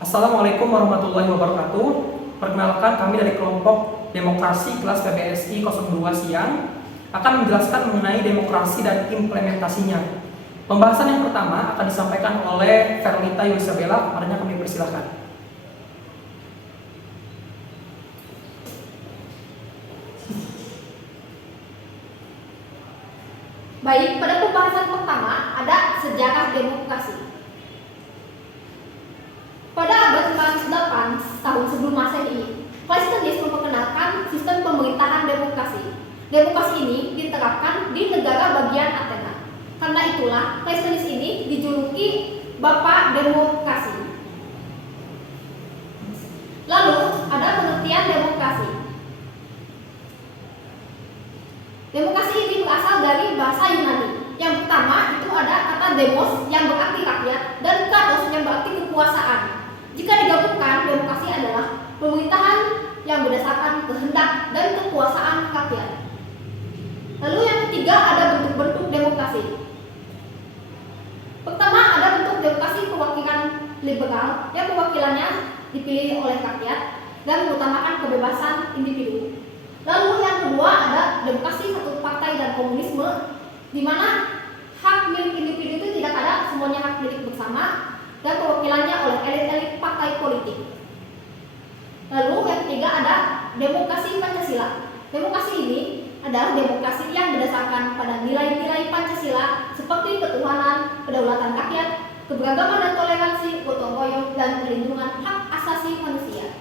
Assalamualaikum warahmatullahi wabarakatuh. Perkenalkan, kami dari kelompok Demokrasi kelas PBSI 02 Siang akan menjelaskan mengenai demokrasi dan implementasinya. Pembahasan yang pertama akan disampaikan oleh Verlita Yulisabella. Kepadanya kami persilahkan. Baik, pada pembahasan pertama ada sejarah demokrasi. Pada abad 98 tahun sebelum Masehi, Cleisthenes memperkenalkan sistem pemerintahan demokrasi. Demokrasi ini diterapkan di negara bagian Athena. Karena itulah Cleisthenes ini dijuluki Bapak Demokrasi. Lalu ada pengertian demokrasi. Demokrasi ini berasal dari bahasa Yunani. Yang pertama itu ada kata demos yang berarti rakyat dan kratos yang berarti kekuasaan. Jika digabungkan, demokrasi adalah pemerintahan yang berdasarkan kehendak dan kekuasaan rakyat. Lalu yang ketiga ada bentuk-bentuk demokrasi. Pertama ada bentuk demokrasi perwakilan liberal yang perwakilannya dipilih oleh rakyat dan mengutamakan kebebasan individu. Lalu yang kedua ada demokrasi satu partai dan komunisme, di mana hak milik individu itu tidak ada, semuanya hak milik bersama dan perwakilannya oleh elit-elit partai politik. Lalu yang ketiga ada demokrasi Pancasila. Demokrasi ini adalah demokrasi yang berdasarkan pada nilai-nilai Pancasila seperti ketuhanan, kedaulatan rakyat, keberagaman dan toleransi, gotong royong, dan perlindungan hak asasi manusia.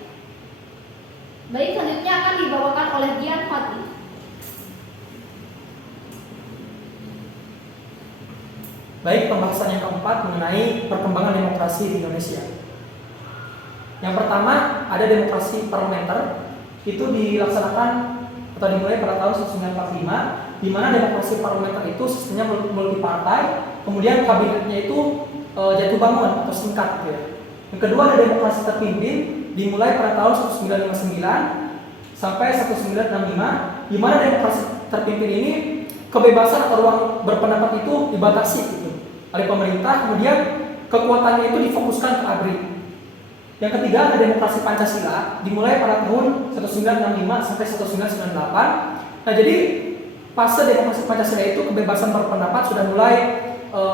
Baik, selanjutnya akan dibawakan oleh Dian Fadli. Baik, pembahasan yang keempat mengenai perkembangan demokrasi di Indonesia. Yang pertama ada demokrasi parlementer, itu dilaksanakan atau dimulai pada tahun 1945, di mana demokrasi parlementer itu sistemnya multi partai, kemudian kabinetnya itu jatuh bangun atau singkat gitu ya. Yang kedua ada demokrasi terpimpin, dimulai pada tahun 1959 sampai 1965, di mana demokrasi terpimpin ini kebebasan atau ruang berpendapat itu dibatasi gitu oleh pemerintah, kemudian kekuatannya itu difokuskan ke ABRI. Yang ketiga ada demokrasi Pancasila, dimulai pada tahun 1965 sampai 1998. Nah, jadi fase demokrasi Pancasila itu kebebasan berpendapat sudah mulai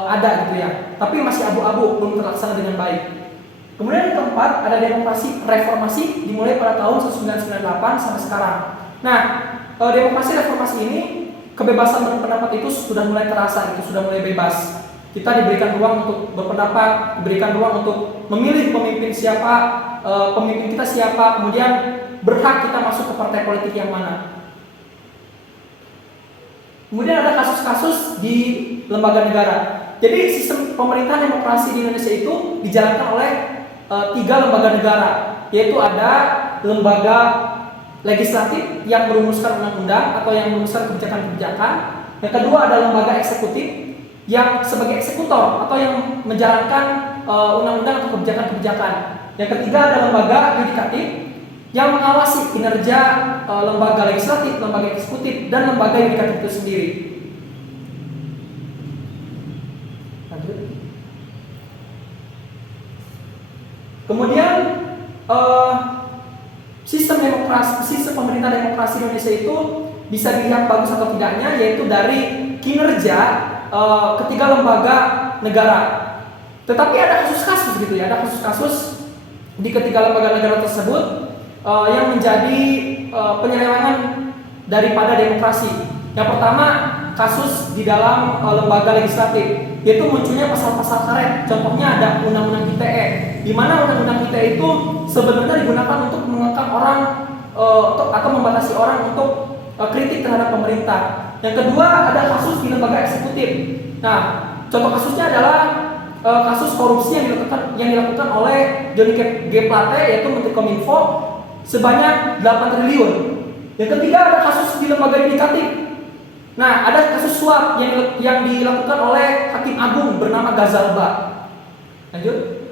ada gitu ya, tapi masih abu-abu, belum terlaksana dengan baik. Kemudian yang keempat ada demokrasi reformasi, dimulai pada tahun 1998 sampai sekarang. Nah, demokrasi reformasi ini kebebasan berpendapat itu sudah mulai terasa, itu sudah mulai bebas. Kita diberikan ruang untuk berpendapat, diberikan ruang untuk memilih pemimpin siapa, pemimpin kita siapa, kemudian berhak kita masuk ke partai politik yang mana. Kemudian ada kasus-kasus di lembaga negara. Jadi sistem pemerintahan demokrasi di Indonesia itu dijalankan oleh 3 lembaga negara, yaitu ada lembaga legislatif yang merumuskan undang-undang atau yang merumuskan kebijakan-kebijakan. Yang kedua ada lembaga eksekutif yang sebagai eksekutor atau yang menjalankan undang-undang atau kebijakan-kebijakan. Yang ketiga ada lembaga yudikatif yang mengawasi kinerja lembaga legislatif, lembaga eksekutif, dan lembaga yudikatif itu sendiri. Lanjut. Kemudian sistem pemerintahan demokrasi Indonesia itu bisa dilihat bagus atau tidaknya, yaitu dari kinerja ketiga lembaga negara. Tetapi ada kasus-kasus gitu ya, ada kasus-kasus di ketiga lembaga negara tersebut yang menjadi penyelewengan daripada demokrasi. Yang pertama kasus di dalam lembaga legislatif, yaitu munculnya pasal-pasal karet. Contohnya ada undang-undang ITE, di mana undang-undang ITE itu sebenarnya digunakan untuk mengekang orang atau membatasi orang untuk kritik terhadap pemerintah. Yang kedua ada kasus di lembaga eksekutif. Nah, contoh kasusnya adalah kasus korupsi yang dilakukan oleh Johnny G. Plate, yaitu Menteri Kominfo, sebanyak 8 triliun. Yang ketiga ada kasus di lembaga yudikatif. Nah, ada kasus suap yang dilakukan oleh Hakim Agung bernama Gazalba. Lanjut.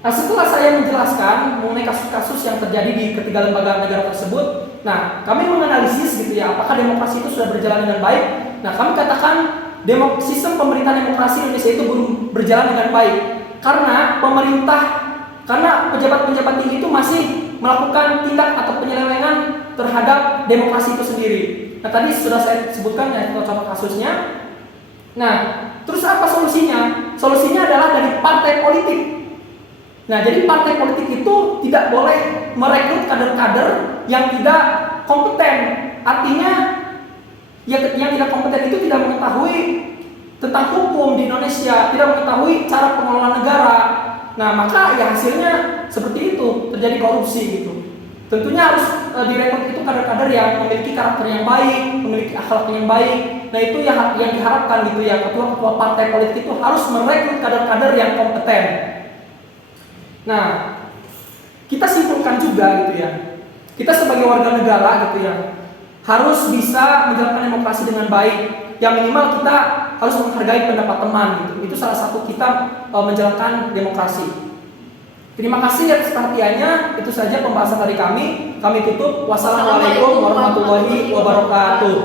Nah, setelah saya menjelaskan mengenai kasus-kasus yang terjadi di ketiga lembaga negara tersebut, nah, kami menganalisis gitu ya, apakah demokrasi itu sudah berjalan dengan baik. Nah, kami katakan sistem pemerintahan demokrasi Indonesia itu belum berjalan dengan baik. karena pejabat-pejabat tinggi itu masih melakukan tindak atau penyelewengan terhadap demokrasi itu sendiri. Nah, tadi sudah saya sebutkan ya contoh kasusnya. Nah, terus apa solusinya? Solusinya adalah dari partai politik. Nah, jadi partai politik itu tidak boleh merekrut kader-kader yang tidak kompeten. Artinya, yang tidak kompeten itu tidak mengetahui tentang hukum di Indonesia, tidak mengetahui cara pengelolaan negara. Nah, maka ya hasilnya seperti itu, terjadi korupsi gitu. Tentunya harus direkrut itu kader-kader yang memiliki karakter yang baik, memiliki akhlak yang baik. Nah, itu yang diharapkan gitu ya, ketua-ketua partai politik itu harus merekrut kader-kader yang kompeten. Nah, kita simpulkan juga gitu ya, kita sebagai warga negara gitu ya, harus bisa menjalankan demokrasi dengan baik. Yang minimal kita harus menghargai pendapat teman gitu. Itu salah satu kita menjalankan demokrasi. Terima kasih atas perhatiannya. Itu saja pembahasan dari kami. Kami tutup. Wassalamualaikum warahmatullahi wabarakatuh.